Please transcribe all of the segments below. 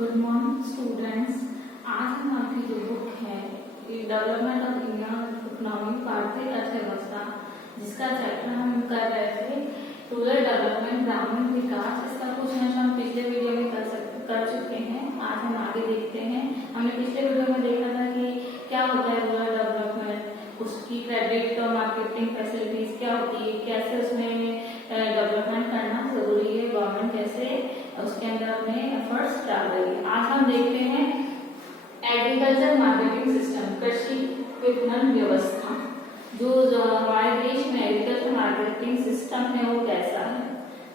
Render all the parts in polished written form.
Good morning students. आज हम आपकी जो बुक है डेवलपमेंट ऑफ इंडियन इकोनॉमी भारतीय अर्थव्यवस्था, जिसका चैप्टर हम कर रहे थे रूरल डेवलपमेंट ग्रामीण विकास, इसका क्वेश्चन हम पिछले वीडियो में कर चुके हैं। आज हम आगे देखते हैं। हमने पिछले वीडियो में देखा था कि क्या होता है रूरल डेवलपमेंट, उसकी क्रेडिट और मार्केटिंग फैसिलिटीज क्या होती है, कैसे उसमें डेवलपमेंट करना जरूरी है, गवर्नमेंट कैसे उसके अंदर अपने एफर्ट्स डाल रही है। आज हम देखते हैं एग्रीकल्चर मार्केटिंग सिस्टम, कृषि विपणन व्यवस्था। जो हमारे देश में एग्रीकल्चर मार्केटिंग सिस्टम है वो कैसा है।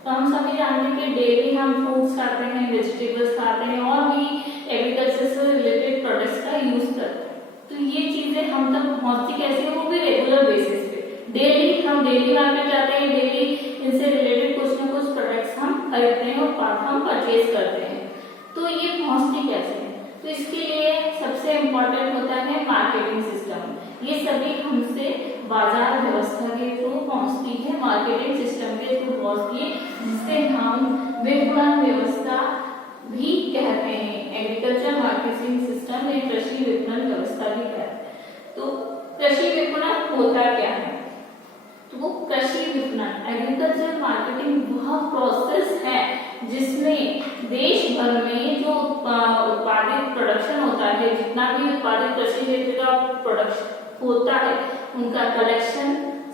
तो हम सभी जानते हैं कि डेली हम फ्रूट्स खाते हैं, वेजिटेबल्स खाते हैं और भी एग्रीकल्चर से रिलेटेड प्रोडक्ट्स का यूज करते हैं। तो ये चीजें हम तक पहुंचती कैसे है, वो भी रेगुलर बेसिस पे। डेली हम डेली मार्केट जाते हैं, डेली इनसे रिलेटेड कुछ ना कुछ प्रोडक्ट्स हम खरीदते हैं और हम परचेज करते हैं। तो ये पहुंचती कैसे है, तो इसके लिए सबसे इम्पोर्टेंट होता है मार्केटिंग सिस्टम। ये सभी हमसे बाजार व्यवस्था के थ्रू पहुंचती है, मार्केटिंग सिस्टम के थ्रू पहुंचती है, जिसे हम विपणन व्यवस्था भी कहते हैं। एग्रीकल्चर मार्केटिंग सिस्टम या कृषि विपणन व्यवस्था भी कहते हैं। तो कृषि विपणन होता क्या है, तो वो कृषि विपणन एग्रीकल्चर मार्केटिंग वह प्रोसेस है जिसमें देश भर में जो उत्पादित प्रोडक्शन होता है, जितना भी उत्पादित कृषि क्षेत्र का प्रोडक्शन होता है, उनका कलेक्शन,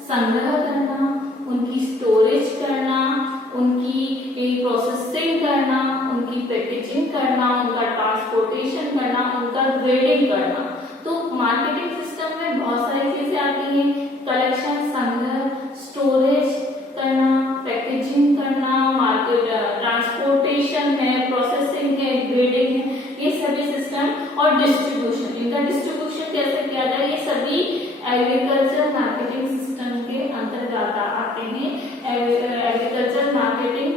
संग्रह करना, उनकी स्टोरेज करना, उनकी प्रोसेसिंग करना, उनकी पैकेजिंग करना, उनका ट्रांसपोर्टेशन करना, उनका ग्रेडिंग करना। तो मार्केटिंग सिस्टम में बहुत सारी चीजें आती हैं, कलेक्शन, संग्रह, स्टोरेज करना, पैकेजिंग करना, मार्केट ट्रांसपोर्टेशन है, प्रोसेसिंग है, ग्रेडिंग है, ये सभी सिस्टम और डिस्ट्रीब्यूशन। इनका डिस्ट्रीब्यूशन कैसे किया जाए, ये सभी एग्रीकल्चर मार्केटिंग सिस्टम के अंतर्गत आते हैं। एग्रीकल्चर मार्केटिंग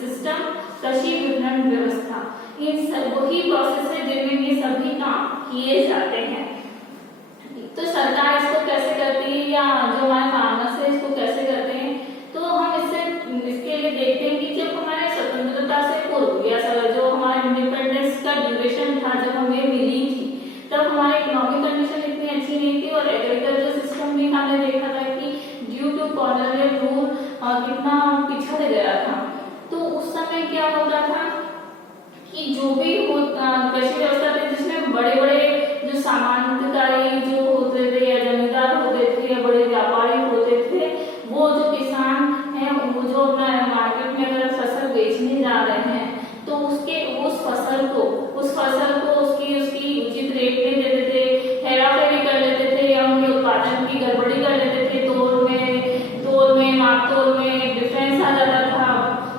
सिस्टम, कृषि विपणन व्यवस्था, ये सब वही प्रोसेस है जिनमें ये सभी काम किए जाते हैं। तो सरकार इसको कैसे करती है या जो हमारे फार्मर्स है इसको कैसे करते हैं, तो हम इसके लिए देखते हैं कि जब हमारे स्वतंत्रता से पूर्व या जो हमारा इंडिपेंडेंस का ड्यूरेशन था, जब हमें मिली थी, तब हमारी इकोनॉमिक कंडीशन इतनी अच्छी नहीं थी और एग्रीकल्चर सिस्टम भी हमने देखा था कि ड्यू टू कॉलोनियल रूल कितना पिछड़ गया था। तो उस समय क्या होता था कि जो भी कृषि व्यवस्था थी जिसमें बड़े बड़े जो सामान्यकारी जो होते थे या जमींदार होते थे या बड़े व्यापारी होते थे, वो जो किसान हैं वो जो अपना मार्केट में अगर फसल बेचने जा रहे हैं तो उस फसल को उसकी उचित रेट नहीं देते थे, हेराफेरी कर लेते थे या उनके उत्पादन की गड़बड़ी कर लेते थे। तोल में माप तोल में डिफरेंस आ जाता था,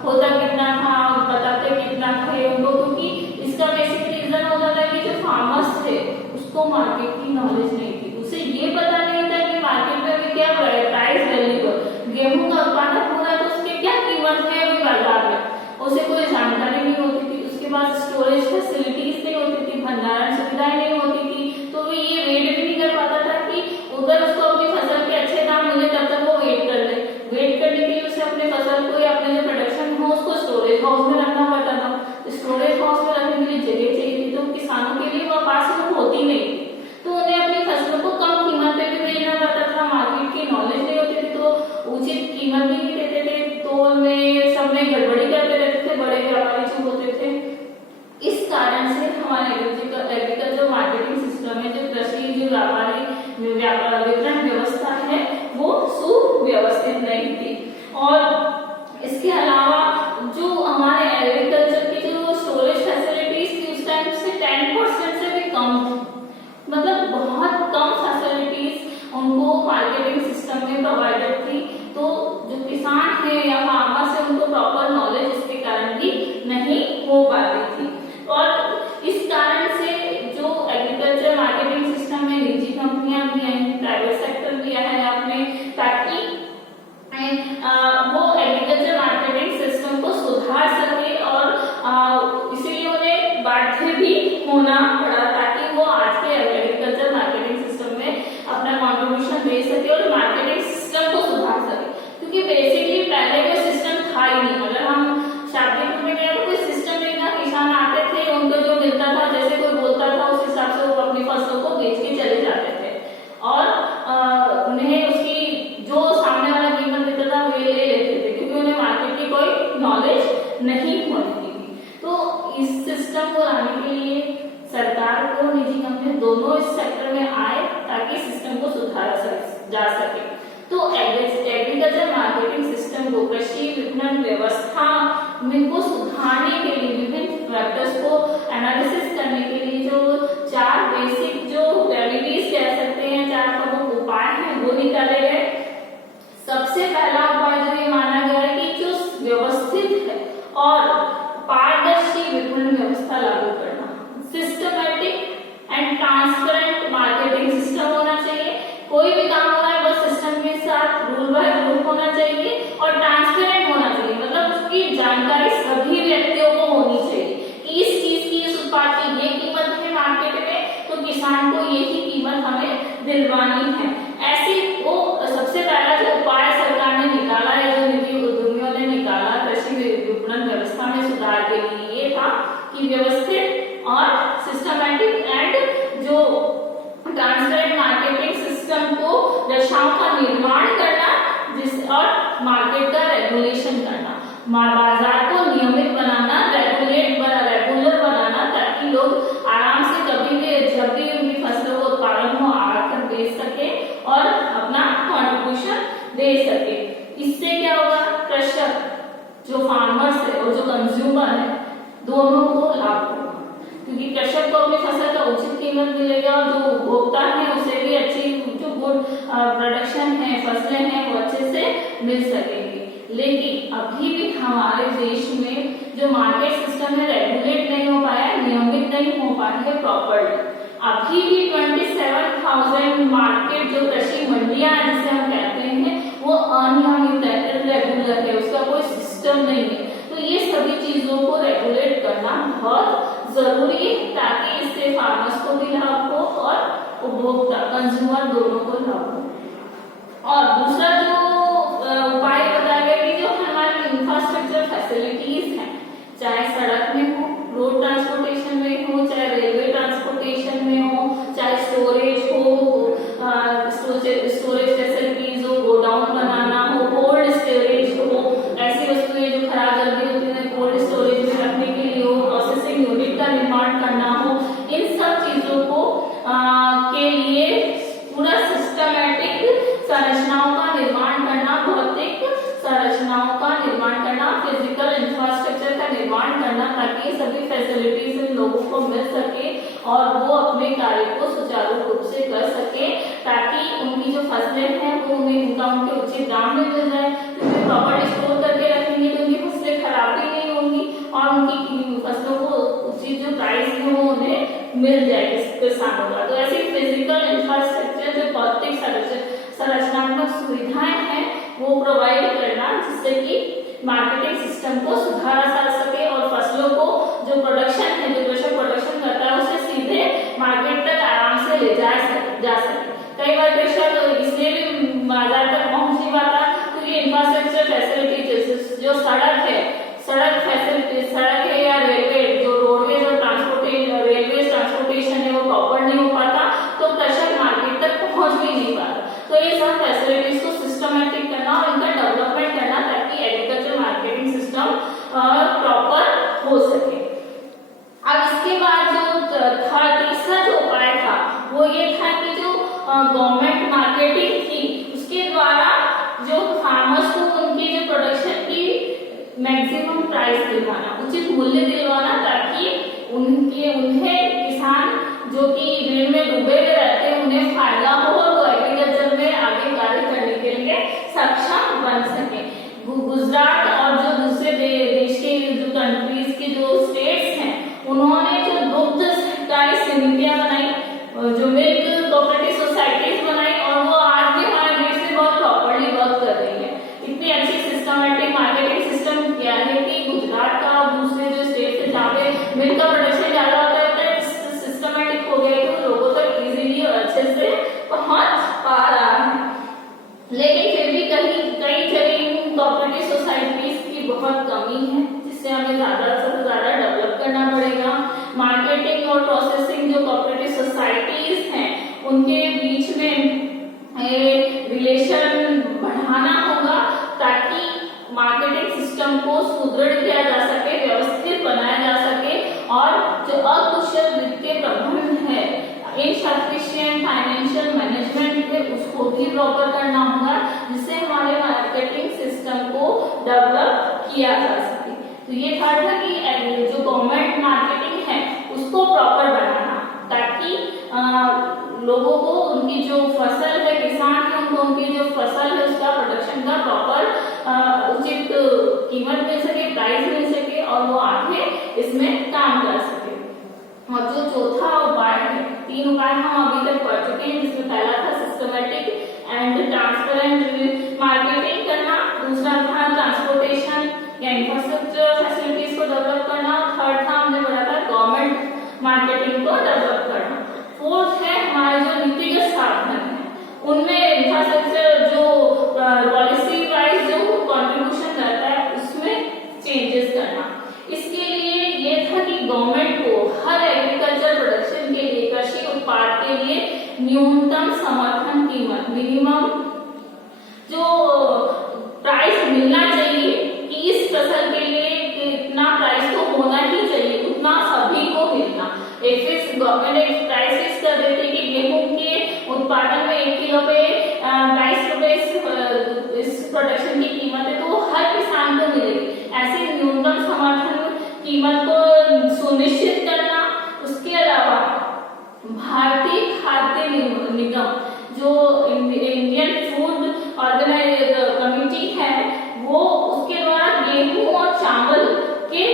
होता कितना था बताते कितना थे उनको, क्योंकि इसका बेसिक रीजन होता था कि जो फार्मर्स थे उसको मार्केट की नॉलेज नहीं थी, उसे ये पता नहीं था कि मार्केट में अभी क्या प्राइस वैल्यू है, गेहूं का उत्पादन हो रहा है तो उसकी क्या कीमत है अभी बाजार में, उसे कोई जानकारी नहीं होती थी। उसके बाद स्टोरेज फैसिलिटीज नहीं होती थी, भंडारण सुविधाएं नहीं होती थी, तो वो ये वेट भी नहीं कर पाता था कि उधर उसको अपनी फसल के अच्छे दाम मिले तब तक वो वेट कर ले। वेट करने के लिए उसे अपने फसल को या अपने जो प्रोडक्शन हो उसको स्टोरेज हाउस में रखना पड़ता था। स्टोरेज हाउस में रखने के लिए जगह चाहिए थी, तो किसानों के लिए वह पास में होती नहीं, तो उन्हें अपनी फसलों को कम कीमत पे भी बेचना पड़ता था। मार्केट की नॉलेज नहीं होती थी तो उचित कीमत भी नहीं देते थे, तोल में सब में गड़बड़ी करते रहते थे बड़े व्यापारी जो होते थे। इस कारण से हमारे एग्रीकल्चर मार्केटिंग सिस्टम में जो कृषि जो व्यापारी विपणन व्यवस्था है वो सुव्यवस्थित नहीं थी। और इसके अलावा जो हमारे एग्रीकल्चर की जो स्टोरेज फैसिलिटीज थी उस टाइम से 10% से भी कम थी, मतलब बहुत कम फैसिलिटीज उनको मार्केटिंग सिस्टम में प्रोवाइडेड थी। तो जो किसान है या फार्मर्स है उनको प्रॉपर नॉलेज इसके कारण भी नहीं हो पाती थी। और इस कारण से जो एग्रीकल्चर मार्केटिंग सिस्टम में निजी कंपनियां भी हैं, प्राइवेट सेक्टर भी है अपने, ताकि वो एग्रीकल्चर मार्केटिंग सिस्टम को सुधार सके और इसीलिए उन्हें बाध्य भी होना पड़ा ताकि वो आज के एग्रीकल्चर मार्केटिंग सिस्टम में अपना कॉन्ट्रीब्यूशन दे सके और मार्केटिंग सिस्टम को सुधार सके, क्योंकि बेसिकली पहले कोई सिस्टम था ही नहीं। अगर हम शादी में गए तो कोई सिस्टम नहीं था, किसान आते थे उनको नहीं होने देगी। तो इस सिस्टम को लाने के लिए सरकार को निजी कंपनी दोनों इस सेक्टर में आए ताकि सिस्टम को सुधारा जा सके। तो एग्रीकल्चर मार्केटिंग सिस्टम को, कृषि विपणन व्यवस्था को सुधारने के लिए विभिन्न फैक्टर्स को एनालिसिस करने के लिए जो 4 बेसिक जो रेमेडीज कह सकते हैं, 4 प्रमुख उपाय हैं वो निकाले गए। सबसे पहला उपाय जो ये माना गया है कि जो व्यवस्थित है और पारदर्शी विपणन व्यवस्था लागू करना, systematic and transparent marketing system होना चाहिए। कोई भी काम हो रहा है वो सिस्टम के साथ रूल बाय रूल होना चाहिए और ट्रांसपेरेंट होना चाहिए, मतलब उसकी जानकारी सभी व्यक्तियों को होनी चाहिए कि इस चीज की, इस उत्पाद की ये कीमत है मार्केट में, तो किसान को यही कीमत हमें दिलवानी है। ऐसी वो सबसे पहला जो उपाय सरकार ने निकाला है, जो निजी उद्यमियों ने निकाला कृषि विपणन व्यवस्था में सुधार के लिए, ये था कि व्यवस्थित और सिस्टमैटिक एंड जो ट्रांसपेरेंट मार्केटिंग सिस्टम को दशाओं का निर्माण करना, और मार्केट का रेगुलेशन करना, बाजार को नियमित बनाना, रेगुलर बनाना, ताकि लोग आराम से कभी भी जब भी उनकी फसलों का उत्पादन हो आकर बेच सके और अपना कंट्रीब्यूशन दे सके। इससे क्या होगा, कृषक जो फार्मर्स है और जो कंज्यूमर है दोनों को लाभ होगा, क्योंकि कृषक को अपनी फसल का उचित कीमत मिलेगा और जो उपभोक्ता है उसे भी अच्छी जो गुड प्रोडक्शन है, फसलें हैं वो अच्छे से मिल सकेंगे। लेकिन अभी भी हमारे देश में जो मार्केट सिस्टम है रेगुलेट नहीं हो पाया, नियमित नहीं हो पाया है प्रॉपर्ली। अभी भी 27,000 मार्केट जो कृषि मंडियां जिसे हम कहते हैं वो अनियमित है, इरेगुलर है, उसका कोई सिस्टम नहीं है। तो ये सभी चीजों को रेगुलेट करना बहुत जरूरी है ताकि इससे फार्मर्स को भी लाभ हो और उपभोक्ता कंज्यूमर दोनों को लाभ हो। और दूसरा जो उपाय बताया गया कि जो हमारी इंफ्रास्ट्रक्चर फैसिलिटीज हैं, चाहे सड़क में हो, रोड ट्रांसपोर्टेशन में हो, चाहे रेलवे ट्रांसपोर्टेशन में हो, चाहे स्टोरेज हो, स्टोरेज फैसिलिटीज हो, गोडाउन बनाना हो, कोल्ड स्टोरेज हो, ऐसी वस्तुएं जो खराब जल्दी होती है कोल्ड स्टोरेज में रखने के लिए हो, प्रोसेसिंग यूनिट का निर्माण करना हो, इन सब चीजों को के लिए पूरा सिस्टमैटिक संरचनाओं का निर्माण करना, भौतिक संरचनाओं का निर्माण करना, फिजिकल इंफ्रास्ट्रक्चर का निर्माण करना, ताकि सभी फैसिलिटीज इन लोगों को मिल सके और वो अपने कार्य को सुचारू रूप से कर सके, ताकि उनकी जो फसलें हैं वो उनके उचित दाम में मिल जाए। क्योंकि प्रॉपर्टी स्टोर करके रखेंगे तो उनकी फसलें खराब भी नहीं होंगी और उनकी फसलों को उचित जो प्राइस है वो उन्हें मिल जाएगी किसानों का। तो ऐसी फिजिकल इंफ्रास्ट्रक्चर जो भौतिक संरचनात्मक सुविधाएं हैं वो प्रोवाइड करना, जिससे कि मार्केटिंग सिस्टम को सुधारा जा सके और फसलों को जो प्रोडक्शन है, जो कृषक प्रोडक्शन करता है उसे सीधे मार्केट तक आराम से ले जा सके। कई बार कृषक इसलिए भी बाजार तक पहुंच नहीं पाता क्योंकि इंफ्रास्ट्रक्चर फैसिलिटी जो सड़क फैसिलिटी, सड़क है या रेलवे, जो रोडवेज और ट्रांसपोर्टेशन है वो प्रॉपर नहीं हो पाता, तो कृषक मार्केट तक पहुंच भी नहीं पाता। तो ये सब फैसिलिटीज को सिस्टमैटिक करना और इनका डेवलपमेंट करना ताकि एग्रीकल्चर मार्केटिंग सिस्टम प्रॉपर हो सके। अब इसके बाद जो तीसरा जो उपाय था वो ये था कि जो गवर्नमेंट मार्केटिंग थी उसके द्वारा जो फार्मर्स को उनकी जो प्रोडक्शन की मैक्सिमम प्राइस दिलवाना, उचित मूल्य दिलवाना, ताकि उन्हें किसान जो कि ऋण में डूबे हुए रहते हैं उन्हें फायदा हो और वो एग्रीकल्चर में आगे कार्य करने के लिए सक्षम बन सके। गुजरात और जो दूसरे देश के जो कंट्रीज के जो स्टेट्स हैं उन्होंने जो दुग्ध सहकारी समितियां बनाई, जो मिल्क कोऑपरेटिव सोसाइटीज बनाई और वो आज भी हमारे देश में बहुत प्रॉपर्ली वर्क कर रही है। इतनी अच्छी सिस्टमैटिक मार्केटिंग सिस्टम किया है कि गुजरात का और दूसरे जो स्टेट है जहाँ पे मिल्क का प्रोडक्शन ज्यादा होता है सिस्टमैटिक हो गया कि लोगों तक इजीली और अच्छे से पहुंच पा रहा है। लेकिन फिर भी कई जगह कोऑपरेटिव सोसाइटीज की बहुत कमी है, जिससे हमें ज्यादा से ज्यादा डेवलप करना पड़ेगा। मार्केटिंग और प्रोसेसिंग जो कोऑपरेटिव सोसाइटीज हैं उनके बीच में रिलेशन बढ़ाना होगा ताकि मार्केटिंग सिस्टम को सुदृढ़ किया जा सके इनसफिशिएंट फाइनेंशियल मैनेजमेंट है उसको भी प्रॉपर करना होगा, जिससे हमारे मार्केटिंग सिस्टम को डेवलप किया जा सके। तो ये था कि जो गवर्नमेंट मार्केटिंग है उसको प्रॉपर बनाना, ताकि लोगों को उनकी जो फसल है, किसान है उनको उनकी जो फसल है उसका प्रोडक्शन का प्रॉपर उचित कीमत मिल सके, प्राइस मिल सके और वो आगे इसमें काम कर सके। और जो चौथा उपाय है, 3 उपाय हम अभी तक पढ़ चुके हैं, जिसमें पहला था सिस्टमेटिक एंड ट्रांसपेरेंट मार्केटिंग करना, दूसरा था ट्रांसपोर्टेशन या इंफ्रास्ट्रक्चर फैसिलिटीज को डेवलप करना, थर्ड था हमने पढ़ा था गवर्नमेंट मार्केटिंग को डेवलप करना, फोर्थ है हमारे जो नीतिगत साधन है उनमें इंफ्रास्ट्रक्चर जो पॉलिसी वाइज जो कंट्रीब्यूशन रहता है उसमें चेंजेस करना। इसके लिए ये था कि गवर्नमेंट को हर एग्रीकल्चर प्रोडक्शन के लिए, कृषि उत्पाद के लिए न्यूनतम समर्थन कीमत, मिनिमम जो प्राइस मिलना चाहिए कि इस फसल के लिए इतना प्राइस तो होना ही चाहिए, उतना सभी को मिलना। एक फिक्स गवर्नमेंट एक प्राइस फिक्स कर देती कि गेहूं के उत्पादन में 1 किलो पे 22 रुपए इस प्रोडक्शन की कीमत है, तो वो हर किसान को मिलेगी। ऐसे न्यूनतम समर्थन कीमत को सुनिश्चित करना। उसके अलावा भारतीय खाद्य निगम जो इंडियन फूड ऑर्गेनाइज कमिटी है वो उसके द्वारा गेहूं और चावल के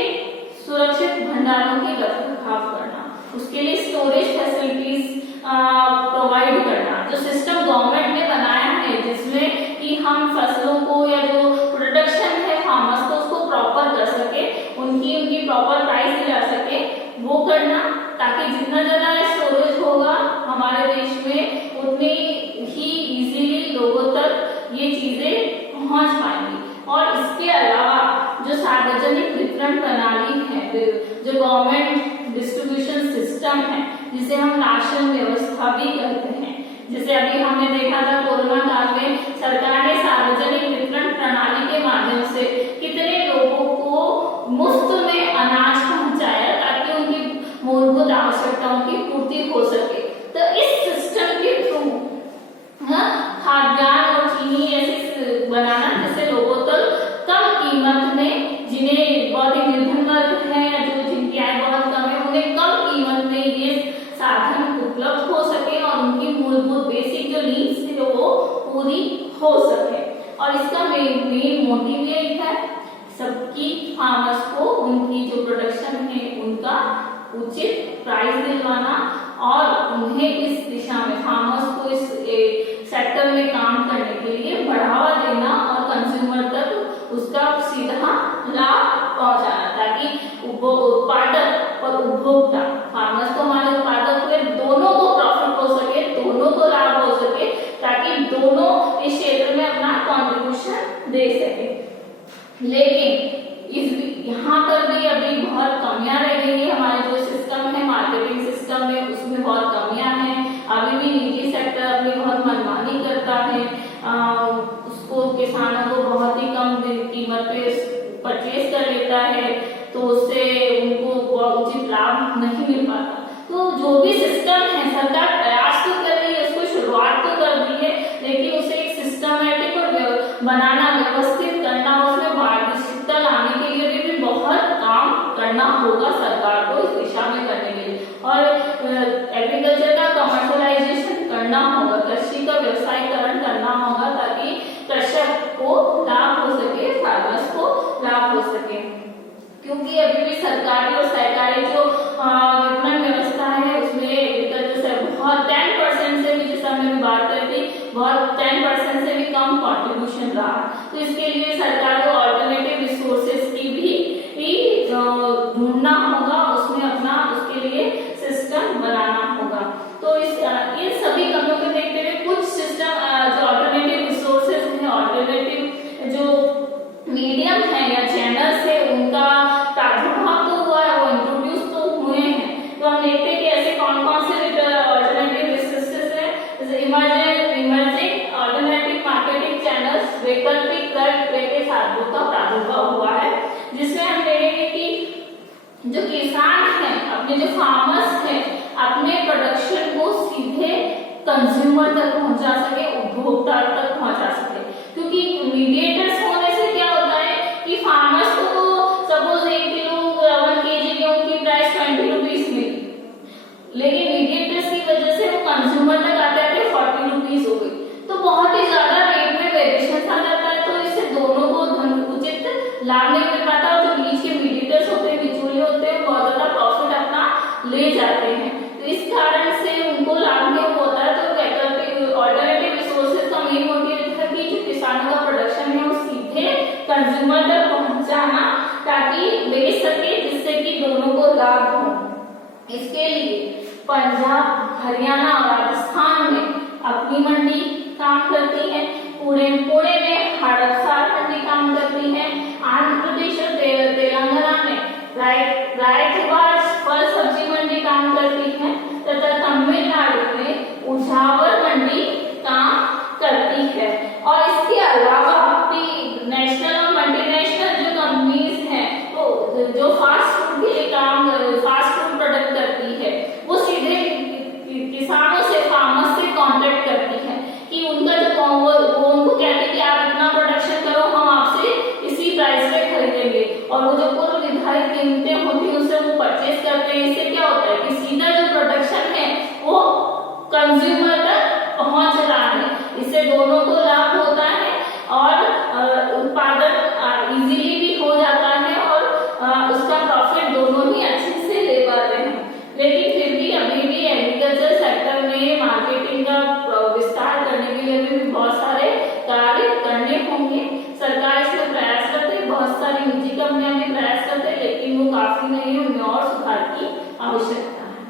सुरक्षित भंडारों की रखरखाव करना, उसके लिए स्टोरेज फैसिलिटीज प्रोवाइड करना। जो सिस्टम गवर्नमेंट ने बनाया है जिसमें कि हम फसलों को या जो प्रोडक्शन है फार्मर्स को उसको प्रॉपर कर सके, उनकी प्रॉपर प्राइस दिला सके, वो करना, ताकि जितना ज्यादा स्टोरेज होगा हमारे देश में उतनी ही इजीली लोगों तक ये चीजें पहुंच पाएंगी। और इसके अलावा जो सार्वजनिक वितरण प्रणाली है, जो गवर्नमेंट डिस्ट्रीब्यूशन सिस्टम है, जिसे हम राशन व्यवस्था भी कहते हैं, जैसे अभी हमने देखा था कोरोना काल में सरकार ने सार्वजनिक वितरण प्रणाली के माध्यम से कितने लोगों को मुफ्त में अनाज पहुंचाया ताकि उनकी मूलभूत आवश्यकताओं की पूर्ति हो सके। तो इस सिस्टम के थ्रू खाद्यान्न और चीनी ऐसे बनाना जिससे लोगों तक कम कीमत में, जिन्हें बहुत ही निर्धन वर्ग है, जो जिनकी आय बहुत कम है, उन्हें कम कीमत में ये साधन उपलब्ध हो सके और उनकी मूलभूत बेसिक जो नीड्स है वो पूरी हो सके। और इसका मेन मोटिव ये है सबकी फार्मर्स को उनकी जो प्रोडक्शन है उनका उचित प्राइस दिलवाना और उन्हें इस दिशा में फार्मर्स को इस सेक्टर में काम करने के लिए बढ़ावा देना और कंज्यूमर तक उसका सीधा लाभ पहुंचाना, ताकि उत्पादक और उपभोक्ता, फार्मर्स को हमारे उत्पादक हुए, दोनों को प्रॉफिट हो सके, दोनों को लाभ हो सके, ताकि दोनों इस क्षेत्र में अपना कंट्रीब्यूशन दे सके। लेकिन यहाँ पर भी अभी बहुत कमियां रह गई है। हमारे जो सिस्टम है मार्केटिंग सिस्टम में उसमें बहुत कमियां हैं। अभी भी निजी सेक्टर अपनी बहुत मनमानी करता है, उसको किसानों को बहुत ही कम कीमत पे परचेज कर लेता है, तो उससे उनको उचित लाभ नहीं मिल पाता। तो जो भी सिस्टम है सरकार प्रयास तो कर रही है, उसको शुरुआत तो कर दी है, लेकिन उसे एक सिस्टमेटिक और बनाना, व्यवस्थित करना, उसमें पारदर्शिता लाने के लिए भी बहुत काम करना होगा सरकार को इस दिशा में करने के लिए। और एग्रीकल्चर का कमर्शियलाइजेशन करना होगा, कृषि का व्यवसायीकरण करना होगा, ताकि कृषक को लाभ हो सके, फार्मर्स को लाभ हो सके। क्योंकि अभी भी सरकारी और सहकारी जो विपणन व्यवस्था है उसमें एग्रीकल्चर से बहुत 10% से भी, जैसे हमने बात करी थी, बहुत 10% से भी कम कंट्रीब्यूशन रहा। तो इसके लिए सरकार को ऑल्टरनेटिव रिसोर्सेज की भी ढूंढना होगा, उसमें अपना उसके लिए सिस्टम बनाना होगा। तो इन सभी कमियों को देखते हुए कुछ सिस्टम जो ऑल्टरनेटिव रिसोर्सेज है, ऑल्टरनेटिव जो मीडियम है या चैनल्स है, उनका प्रादुर्भाव तो हुआ है, वो इंट्रोड्यूस तो हुए हैं। तो हम देखते हैं कि ऐसे कौन कौन से ऑल्टरनेटिव रिसोर्सेज है, जैसे इमर्जिंग ऑल्टरनेटिव मार्केटिंग चैनल्स, वैकल्पिक क्रय विक्रय के साधनों का प्रादुर्भाव हुआ है, जिसमें हम देखेंगे कि जो किसान है, अपने जो फार्मर्स है, अपने प्रोडक्शन को कंज्यूमर तक पहुंचा सके, उपभोक्ता तक पहुंचा सके। क्योंकि मीडिएटर्स होने से क्या होता है कि फार्मर्स को सपोज 1 किलो 1 kg गेहूं की प्राइस 20 रुपीज मिली, लेकिन मीडिएटर्स की वजह से वो कंज्यूमर तक आते आते 40 रुपीज हो गई, तो बहुत ही ज्यादा रेट में वेरिएशन आ जाता है। तो इससे दोनों को उचित लाभ नहीं मिल पाता और जो बीच के मीडिएटर्स होते हैं, बिचौलिए होते हैं, बहुत ज्यादा प्रॉफिट अपना ले जाते हैं। तो इस कारण से उनको लाभ नहीं होता है। तो वैकल्पिक ऑल्टरनेटिव रिसोर्सेज का मेन मोटिव है कि जो किसानों का प्रोडक्शन है वो सीधे कंज्यूमर तक पहुंचाना, ताकि बेच सके, जिससे कि दोनों को लाभ हो। इसके लिए पंजाब, हरियाणा और राजस्थान में अपनी मंडी काम करती है, पुणे में हड़पसार मंडी काम करती है, आंध्र प्रदेश और तेलंगाना में रायगढ़ फल सब्जी मंडी काम करती है, तथा तमिलनाडु में उझावर मंडी काम करती है। और इसके अलावा नेशनल और मल्टीनेशनल जो कंपनीज हैं, तो जो फास्ट फूड के लिए फास्ट फूड प्रोडक्ट करती है, वो सीधे किसानों से, फार्मर्स से कांटेक्ट करती है कि उनका जो वो उनको कहते हैं कि आप इतना प्रोडक्शन करो, हम आपसे इसी प्राइस पे खरीदेंगे, और वो जो पूर्व निर्धारित कीमतें होती है उससे वो परचेज करते हैं। इससे क्या होता है कि सीधा जो प्रोडक्शन है वो कंज्यूमर तक पहुंच रहा है, इससे दोनों को लाभ होता है और उत्पादन इजीली भी हो जाता है और उसका प्रॉफिट दोनों ही अच्छे से ले पाते हैं। लेकिन फिर भी अभी भी एग्रीकल्चर सेक्टर में मार्केटिंग का विस्तार करने के लिए भी बहुत सारे कार्य करने होंगे। सरकार इसमें प्रयास करते है, बहुत सारी निजी कंपनियां भी प्रयास करते हैं, लेकिन वो काफी नहीं, उनमें और सुधार की आवश्यकता है।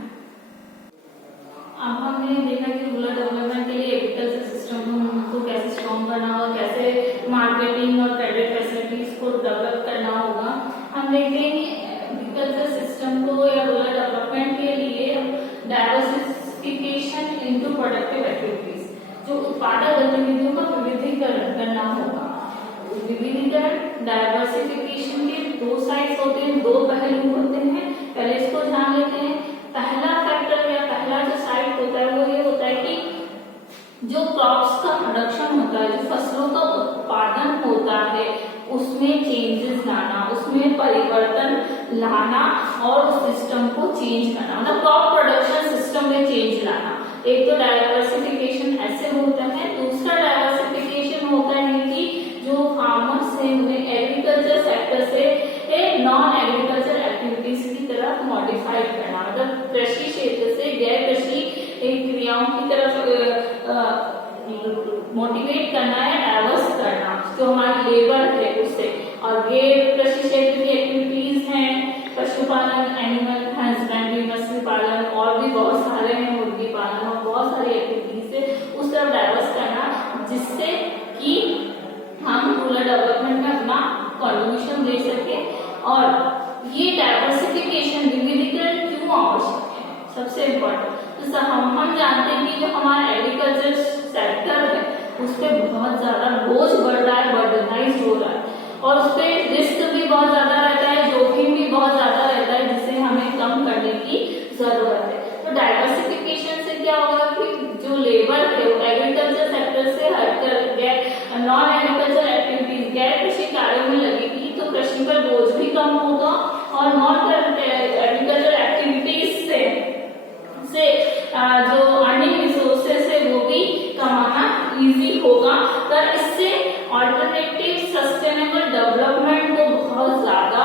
अब हमने देखा कि रूरल डेवलपमेंट के लिए एग्रीकल्चर सिस्टम को कैसे स्ट्रॉन्ग करना होगा, कैसे मार्केटिंग और क्रेडिट फैसिलिटीज को डेवलप करना होगा। हम देखते हैं कि एग्रीकल्चर सिस्टम को या रूरल डेवलपमेंट के लिए डाइवर्सिफिकेशन इनटू प्रोडक्टिव एक्टिविटीज, जो उत्पादक गतिविधियों का विविधीकरण करना होगा। विविधीकरण, डाइवर्सिफिकेशन के दो साइड्स होते हैं, दो पहलू होते हैं। पहले इसको ध्यान लेते हैं। पहला फैक्टर या पहला जो साइड होता है वो ये होता है कि जो क्रॉप्स का प्रोडक्शन होता है, जो फसलों का उत्पादन होता है, उसमें चेंजेस लाना, उसमें परिवर्तन लाना और उस सिस्टम को चेंज करना, मतलब क्रॉप प्रोडक्शन सिस्टम में चेंज लाना। एक तो डाइवर्सिफिकेशन ऐसे होता है। दूसरा डाइवर्सिफिकेशन होता है कि जो फार्मर्स है उन्हें एग्रीकल्चर सेक्टर से नॉन एग्रीकल्चर एक्टिविटीज की तरफ मॉडिफाइड करना, मतलब कृषि क्षेत्र से गैर कृषि क्रियाओं की तरफ मोटिवेट करना या डाइवर्स करना, जो हमारी लेबर है उससे। और गैर कृषि क्षेत्र की एक्टिविटीज हैं पशुपालन, एनिमल हस्बेंड्री, मत्स्य पालन, और भी बहुत सारे हैं, मुर्गी पालन, और बहुत सारी एक्टिविटीज है, उस तरफ डाइवर्स करना, जिससे कि हम रूरल डेवलपमेंट में अपना कॉन्ट्रिब्यूशन दे सके। और ये डाइवर्सिफिकेशन, विविधीकरण क्यों आवश्यक है, सबसे इम्पोर्टेंट तो हम जानते हैं कि जो हमारा एग्रीकल्चर सेक्टर है उस पर बहुत ज्यादा बोझ बढ़ रहा है, बर्डनाइज हो रहा है, और उस पर रिस्क भी बहुत ज्यादा रहता है, जोखिम भी बहुत ज्यादा रहता है, जिसे हमें कम करने की जरूरत है। तो डाइवर्सिफिकेशन से क्या होगा कि जो लेबर है वो एग्रीकल्चर सेक्टर से हटकर नॉन एग्रीकल्चर एक्टिविटीज, गैर कृषि कार्यों में लगेगी, तो कृषि पर बोझ भी कम होगा और नॉन एग्रीकल्चर एक्टिविटीज से जो अर्निंग रिसोर्सेस है वो भी कमाना इजी होगा। तो इससे ऑल्टरनेटिव सस्टेनेबल डेवलपमेंट को बहुत ज्यादा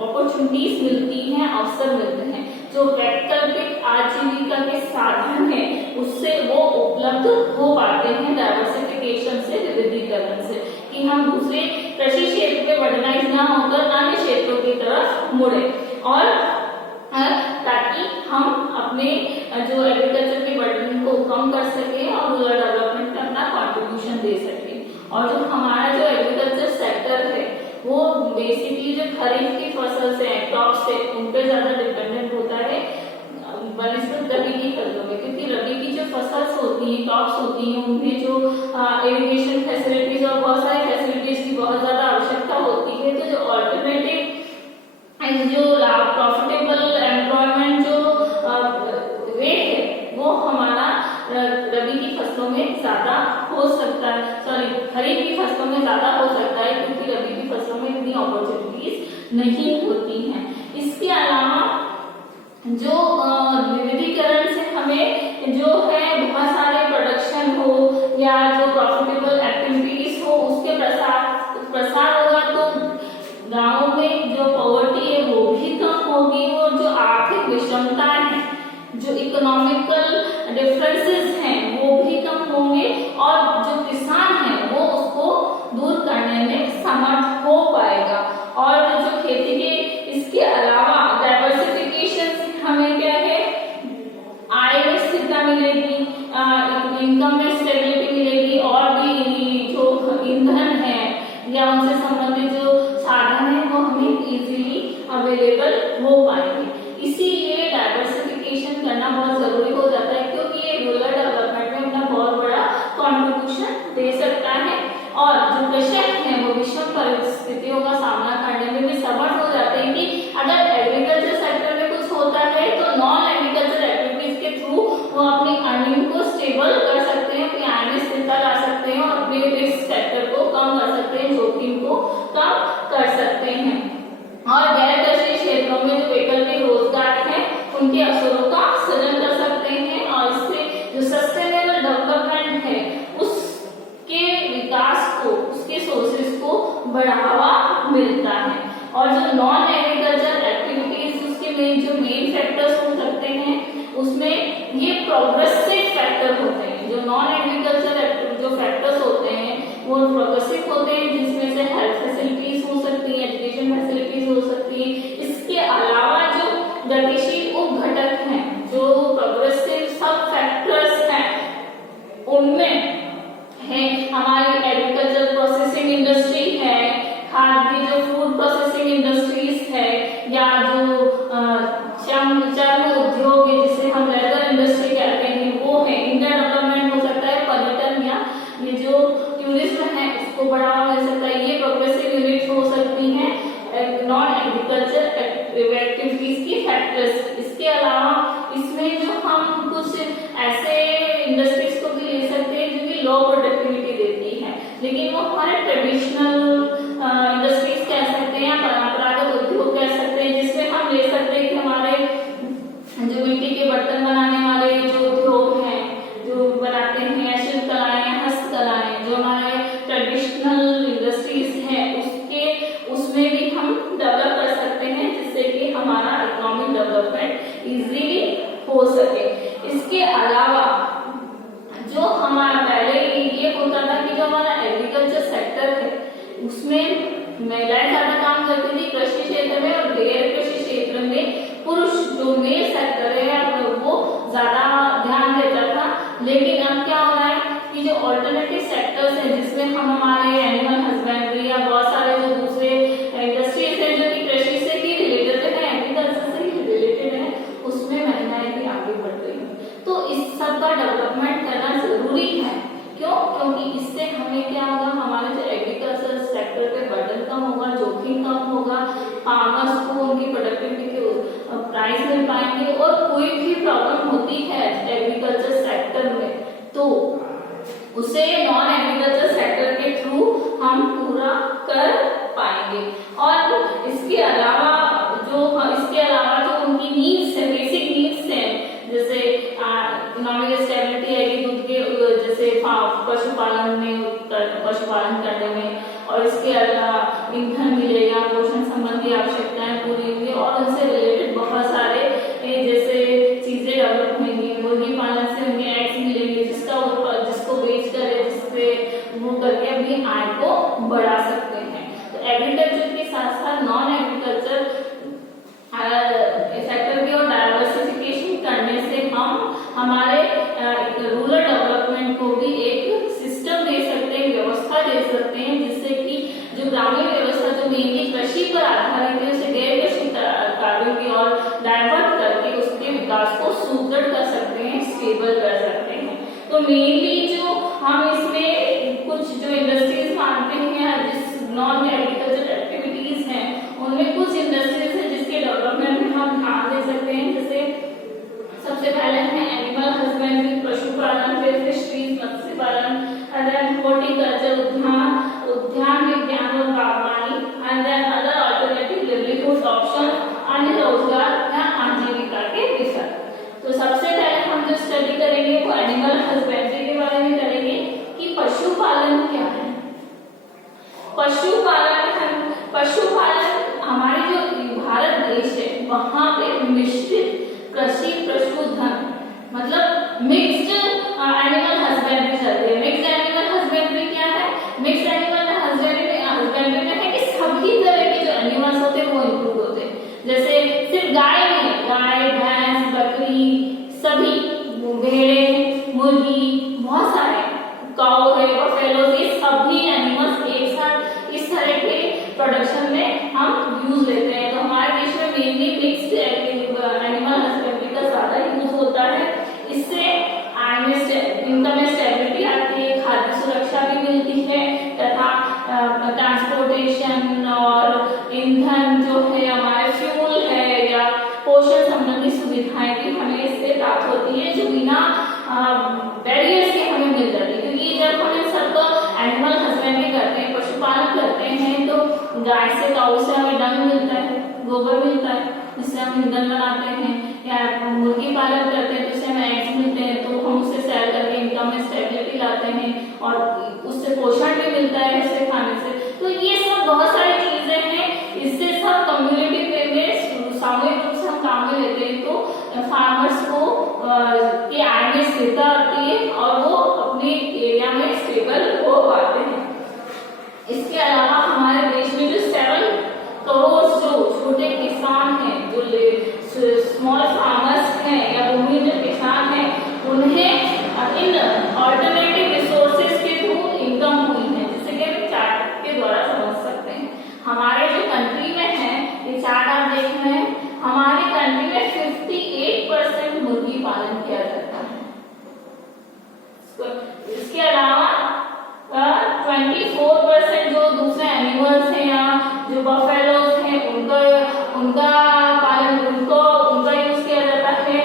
अपॉर्चुनिटीज मिलती हैं, अवसर मिलते हैं। जो वैकल्पिक आजीविका के साधन है उससे वो उपलब्ध हो पाते हैं डाइवर्सिफिकेशन से, विविधीकरण से, कि हम दूसरे कृषि क्षेत्र पे वर्डनाइज ना होकर अन्य क्षेत्रों की तरफ मुड़े, और ताकि हम अपने जो एग्रीकल्चर के बर्डन को कम कर सके और रूरल डेवलपमेंट में अपना कॉन्ट्रिब्यूशन दे सके। और जो हमारा जो एग्रीकल्चर सेक्टर है वो बेसिकली जो खरीफ की फसल से, क्रॉप से, उन पे ज्यादा डिपेंडेंट होता है बनस्पत रबी की फसलों में, क्योंकि रबी की जो फसल्स होती हैं, क्रॉप्स होती हैं, उनमें जो इरिगेशन फैसिलिटीज और बहुत सारी फैसिलिटीज की बहुत ज्यादा आवश्यकता होती है। तो जो ऑल्टरनेटिव जो प्रॉफिटेबल एम्प्लॉयमेंट जो वे की फसलों में ज्यादा हो सकता है, क्योंकि रबी की फसलों में इतनी अपॉर्चुनिटीज नहीं होती हैं। इसके अलावा जो विविधीकरण से हमें जो है बहुत सारे प्रोडक्शन हो या जो प्रॉफिटेबल एक्टिविटीज हो उसके प्रसार होगा, तो गांवों में जो पॉवर्टी है वो भी कम होगी, और जो आर्थिक विषमताएं हैं, जो इकोनॉमिकल डिफरेंसेस हैं वो भी कम होंगे, और जो किसान है वो उसको दूर करने में समर्थ हो पाएगा। और जो खेती के इसके अलावा डाइवर्सिफिकेशन से हमें क्या है, आय में स्थिरता मिलेगी, इनकम में स्टेबिलिटी मिलेगी, और भी जो ईंधन है या उनसे संबंधित जो साधन है वो हमें इजीली अवेलेबल हो पाएंगे। इसीलिए डाइवर्सिफिकेशन करना बहुत जरूरी हो जाता है, क्योंकि ये रूरल डेवलपमेंट में अपना बहुत बड़ा कंट्रीब्यूशन दे सकता है, और जो कृषक हैं वो विषम परिस्थितियों का सामना करने में भी समर्थ हो जाते हैं कि अगर एग्रीकल्चर सेक्टर में कुछ होता है तो नॉन एग्रीकल्चर एक्टिविटीज के थ्रू वो अपनी अर्निंग को स्टेबल कर सकते हैं, अपनी आय में स्थिरता ला सकते हैं, और अपने रिस्क फैक्टर को कम कर सकते हैं, जोखिम को कम कर सकते हैं, और गैर कृषि क्षेत्रों में जो वैकल्पिक रोजगार है उनके अवसरों का सृजन कर सकते हैं, और इससे जो सस्टेनेबल डेवलपमेंट है उसके विकास को, उसके सोर्सेज को बढ़ावा मिलता है। और जो नॉन एग्रीकल्चर एक्टिविटीज उसके जो मेन फैक्टर्स हो सकते हैं उसमें ये प्रोग्रेसिव फैक्टर होते हैं। जो नॉन एग्रीकल्चर जो फैक्टर्स होते हैं वो प्रोग्रेसिव होते हैं, जिसमें से हेल्थ फैसिलिटीज हो सकती है, एजुकेशन फैसिलिटीज हो सकती है। इसके अलावा जो गतिशील उप घटक हैं, जो प्रोग्रेसिव सब फैक्टर्स हैं, उनमें है हमारी एग्रीकल्चर प्रोसेसिंग इंडस्ट्री है, खाद्य जो फूड प्रोसेसिंग इंडस्ट्रीज है, या जो चर्म उद्योग है जिसे हम लेदर इंडस्ट्री कहते हैं वो है। इनका डेवलपमेंट हो सकता है, पर्यटन या ये जो टूरिज्म है उसको बढ़ावा मिल सकता है। ये प्रोग्रेसिव यूनिट हो सकती है नॉन एग्रीकल्चर एक्टिविटीज की फैक्टर्स। इसके अलावा इसमें जो हम कुछ ऐसे इंडस्ट्रीज को भी ले सकते हैं जो कि लो प्रोडक्टिविटी देती है, लेकिन वो हमारे ट्रेडिशनल इंडस्ट्रीज कह सकते हैं या परंपरागत उद्योग कह सकते हैं, जिसमें हम ले सकते हैं कि हमारे जो मिट्टी के बर्तन बनाने वाले जो उद्योग हैं, जो बनाते हैं शिल्पकलाएं, हस्तकलाएं, जो हमारे ट्रेडिशनल इंडस्ट्रीज हैं उसमें भी हम डेवलप कर सकते हैं, जिससे कि हमारा इकोनॉमिक डेवलपमेंट इजीली हो सके। इसके अलावा जो हमारा पहले ये होता था कि जो हमारा एग्रीकल्चर सेक्टर है उसमें महिलाएं ज्यादा काम करती थी कृषि क्षेत्र में, और गैर कृषि क्षेत्र में पुरुष जो मेल सेक्टर है वो ज्यादा ध्यान देता था। लेकिन अब क्या हो रहा है कि जो ऑल्टरनेटिव सेक्टर्स हैं जिसमें हम हमारे एनिमल हस्बेंड्री या बहुत सारे जो दूसरे इंडस्ट्रीज हैं जो कि कृषि से ही रिलेटेड है, एग्रीकल्चर से ही रिलेटेड है, उसमें महिलाएं भी आगे बढ़ रही हैं। तो इस सब का डेवलपमेंट करना जरूरी है। क्यों? क्योंकि इससे हमें क्या होगा, हमारे जो एग्रीकल्चर सेक्टर पे बर्डन कम होगा, जोखिम कम होगा, फार्मर्स को उनकी प्रोडक्टिविटी के प्राइस मिल पाएंगे, और कोई भी प्रॉब्लम होती है एग्रीकल्चर सेक्टर में तो उसे नॉन एग्रीकल्चर सेक्टर के थ्रू हम पूरा कर पाएंगे। और इसके अलावा जो उनकी नीड्स है, बेसिक नीड्स है, जैसे इकोनॉमिक स्टेबिलिटी है कि दूध के जैसे पशुपालन करने में, और इसके अलावा ईंधन मिलेगा, पोषण संबंधी आवश्यकताएं पूरी होंगी, और उनसे रिलेटेड बहुत सारे जैसे चीजें डेवलप होंगी। मुर्गी पालन से उन्हें एग्स मिलेंगे जिसको बेच कर जिससे वो करके अपनी आय को बढ़ा सकते हैं। तो एग्रीकल्चर के साथ साथ नॉन एग्रीकल्चर सेक्टर की और डाइवर्सिफिकेशन करने से हम हमारे रूरल डेवलपमेंट को भी एक सिस्टम दे सकते हैं, व्यवस्था दे सकते हैं, जिससे कि जो ग्रामीण व्यवस्था जो मेनली कृषि पर आधारित है उसे गैर कृषि कार्यों की ओर डाइवर्ट करके उसके विकास को सुदृढ़ कर सकते हैं, स्टेबल कर सकते हैं। तो मेनली जो हम इसमें कुछ जो इंडस्ट्रीज मानते हैं, जिस नॉन एग्रीकल्चर एक्टिविटीज हैं, उनमें कुछ इंडस्ट्रीज है जिसके डेवलपमेंट में हम ध्यान दे सकते हैं। जैसे सबसे पहले है एनिमल हस्बेंड्री, पशुपालन, फिर फिशरीज, मत्स्य पालन, हॉर्टिकल्चर, उद्यान पशुपालन हमारे जो भारत देश है वहाँ पे मिश्रित कृषि पशुधन मतलब मिक्स्ड एनिमल हस्बेंड्री चलती है। मिक्स्ड एनिमल हस्बेंड्री क्या है? मिक्स्ड एनिमल हस्बेंड्री में है कि सभी तरह के जो एनिमल्स होते हैं वो इंक्लूड होते हैं। जैसे सिर्फ गाय नहीं, गाय भैंस बकरी सभी, भेड़े मुर्गी बहुत सारे, काऊ है बफेलो, ये सभी एनिमल्स एक साथ इस तरह के प्रोडक्शन में हम यूज लेते हैं। तो हमारे देश में मेनली मिक्स्ड एनिमल हस्बेंड्री का ज्यादा यूज होता है। इससे इनकम में स्टेबिलिटी आती है, खाद्य सुरक्षा भी मिलती है तथा ट्रांसपोर्टेशन और ईंधन जो है हमारे फ्यूल है या पोषण संबंधी सुविधाएं भी हमें इससे प्राप्त होती है जो बिना बैरियर्स के हमें मिल जाती है। क्योंकि जब हम इन सबको एनिमल हस्बेंड्री करते हैं, पशुपालन करते हैं, तो गाय से काऊ से हमें डंग मिलता है, गोबर मिलता है जिससे हम ईंधन बनाते हैं, या मुर्गी पालन करते हैं तो उससे हमें एग्स मिलते हैं तो हम उससे सेल करके इनकम में स्टेबिलिटी लाते हैं और उससे पोषण भी मिलता है उससे खाने से। तो ये सब बहुत सारी चीजें हैं, इससे सब कम्युनिटी में सामूहिक रूप से हम काम में लेते हैं तो फार्मर्स को की आय में स्थिरता आती है और वो अपने एरिया में स्टेबल हो पाते हैं। इसके अलावा हमारे देश में जो 7 करोड़ जो छोटे किसान हैं, जो स्मॉल फार्मर्स हैं या भूमिहीन किसान हैं, उन्हें इन ऑल्टरनेटिव रिसोर्सेज के थ्रू इनकम हुई है, जैसे कि हम चार्ट के द्वारा समझ सकते हैं। हमारे जो कंट्री में है, ये चार्ट आप देख रहे हैं, हमारे कंट्री में 58% मुर्गी पालन किया जाता है। इसके अलावा 24% जो दूसरे एनिमल्स हैं या जो बफेलोज हैं उनका पालन उनका यूज किया जाता है।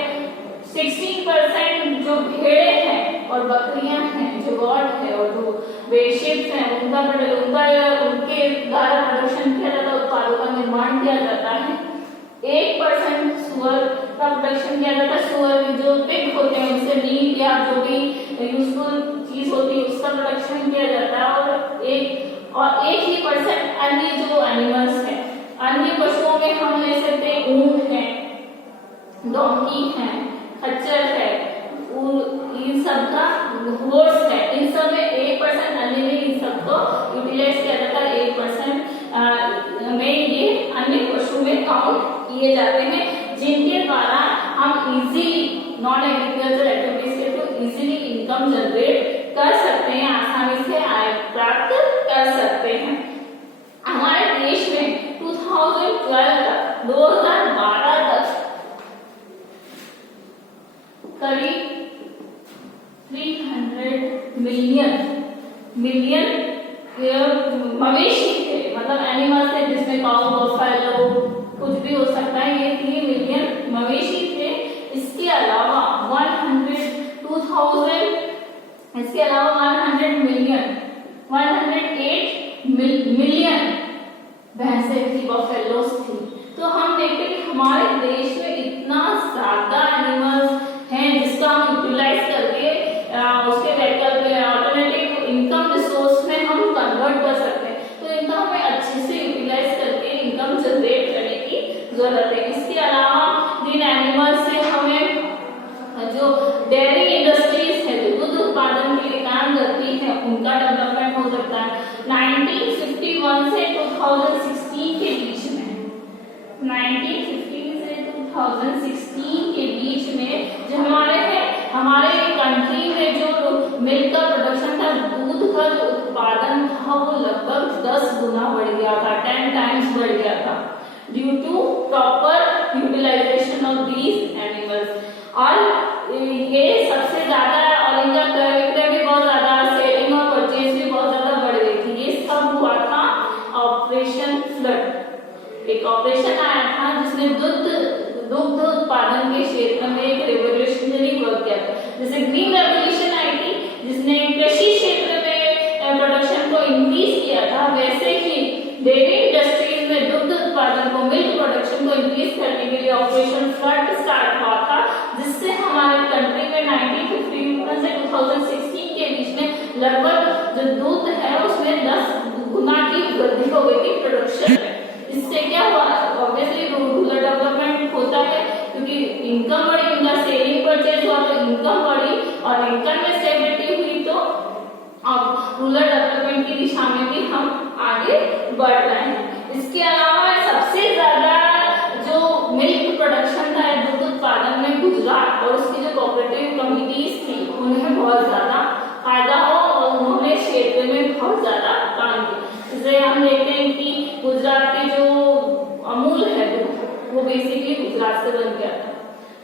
16% जो भेड़े हैं और बकरियां हैं, जो गॉड है और जो बेशिप्स हैं उनके द्वारा प्रोडक्शन किया जाता है, उत्पादों का निर्माण किया जाता है। 1% सुअर का प्रोडक्शन किया जाता है। सुअर जो पिग होते हैं उनसे मीट या जो भी यूजफुल चीज होती है उसका प्रोडक्शन किया जाता है। और 1% अन्य जो एनिमल्स हैं, अन्य पशुओं में हम ले सकते हैं ऊंट है, डोंकी है, खच्चर है, इन सब का हॉर्स है, इन सब में 1% अन्य में इन सबको यूटिलाइज किया जाता है। 1% में ये अन्य पशु में काउंट किए जाते हैं जिनके द्वारा हम इजीली नॉन एग्रीकल्चर एक्टिविटीज के थ्रू इजीली इनकम जनरेट कर सकते हैं, आसानी से आय प्राप्त कर सकते हैं। हमारे देश में 2012 तक 2012 तक करीब 300 मिलियन मवेशी थे, मतलब एनिमल्स थे जिसमें काऊ बफेलो कुछ भी हो सकता है, ये 3 मिलियन मवेशी थे। इसके अलावा 100 मिलियन 108 मिलियन भैंसें थी, बफेलोस थी। तो हम देखते हैं कि हमारे देश में इतना ज्यादा एनिमल्स हैं जिसका हम यूटिलाइज करके उसके वैकल्पिक ऑल्टरनेटिव इनकम रिसोर्स में हम कन्वर्ट कर सकते हैं। तो इनका हमें अच्छे से यूटिलाइज करके इनकम जनरेट करने की जरूरत है। इसके अलावा जिन एनिमल्स से हमें जो डेयरी इंडस्ट्रीज है जो दूध उत्पादन के लिए काम करती है उनका डेवलपमेंट हो सकता है। 1951 से 2016 के बीच में 1950 से 2016 के बीच में जो हमारे कंट्री में जो मिल्क का प्रोडक्शन था, दूध का जो उत्पादन था वो लगभग 10 गुना बढ़ गया था, 10 टाइम्स बढ़ गया था due to proper utilisation of these animals. और ये सबसे ज्यादा और इनका क्रय भी बहुत ज्यादा, सेलिंग और परचेज भी बहुत ज्यादा बढ़ गई थी। ये सब हुआ था ऑपरेशन फ्लड। एक ऑपरेशन आया था जिसने दुग्ध उत्पादन के क्षेत्र में एक रेवोल्यूशनरी वर्क किया था। जैसे ग्रीन रेवोल्यूशन आई थी जिसने कृषि क्षेत्र में प्रोडक्शन को इंक्रीज किया था, वैसे ही डेयरी इंडस्ट्रीज में दुग्ध उत्पादन को, मिल्क प्रोडक्शन को इंक्रीज करने के लिए ऑपरेशन फ्लड स्टार्ट हुआ था, जिससे हमारे कंट्री में 1951 से 2016 के बीच में लगभग जो दूध है उसमें 10 गुना की इनकम बढ़ी, उनका सेविंग परचेज हुआ तो इनकम बढ़ी, और इनकम में स्टेबिलिटी हुई तो अब रूरल डेवलपमेंट की दिशा में भी हम आगे बढ़ रहे हैं। इसके अलावा सबसे ज्यादा जो मिल्क प्रोडक्शन था, दूध उत्पादन में गुजरात और उसकी जो कोऑपरेटिव कमिटीज थी उन्हें बहुत ज्यादा फायदा हो और उन्होंने क्षेत्र में बहुत ज्यादा काम किया। जैसे हम देखते हैं कि गुजरात के जो अमूल है दूध वो बेसिकली गुजरात से बन गया था,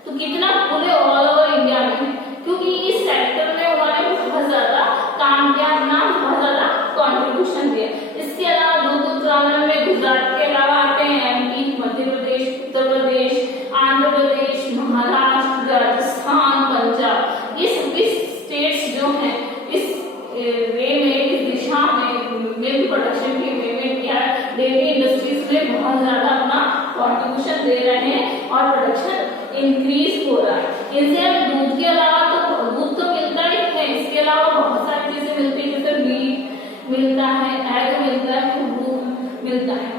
तो कितना पूरे ऑल ओवर इंडिया में, क्योंकि इस सेक्टर में उन्होंने बहुत ज्यादा काम किया, अपना बहुत ज्यादा कॉन्ट्रीब्यूशन दिया। इसके अलावा दूध उत्पादन में गुजरात के अलावा आते हैं एमपी, मध्य प्रदेश, उत्तर प्रदेश, आंध्र प्रदेश, महाराष्ट्र, राजस्थान, पंजाब। ये सभी स्टेट्स जो हैं इस वे में, इस दिशा में मिल्क प्रोडक्शन के वे में या डेयरी इंडस्ट्रीज में बहुत ज्यादा अपना कॉन्ट्रीब्यूशन दे रहे हैं और प्रोडक्शन इंक्रीज हो रहा है। इनसे अब दूध के अलावा तो दूध तो मिलता ही है, इसके अलावा बहुत सारी चीजें मिलती है, जैसे मीट मिलता है, एग मिलता है, दूध मिलता है,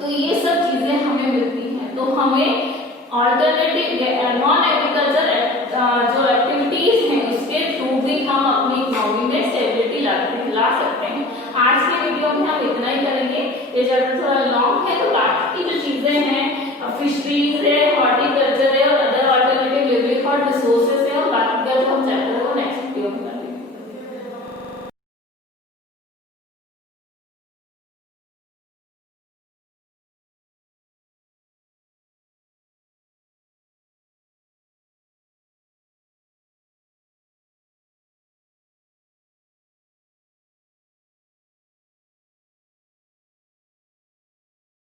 तो ये सब चीजें हमें मिलती हैं। तो हमें ऑल्टरनेटिव नॉन एग्रीकल्चर जो एक्टिविटीज हैं उसके थ्रू भी हम अपनी इकोनॉमी में स्टेबिलिटी ला सकते हैं। आज के वीडियो में हम इतना ही करेंगे, ये चैप्टर थोड़ा लॉन्ग है तो बाकी की जो चीजें हैं फिशरीज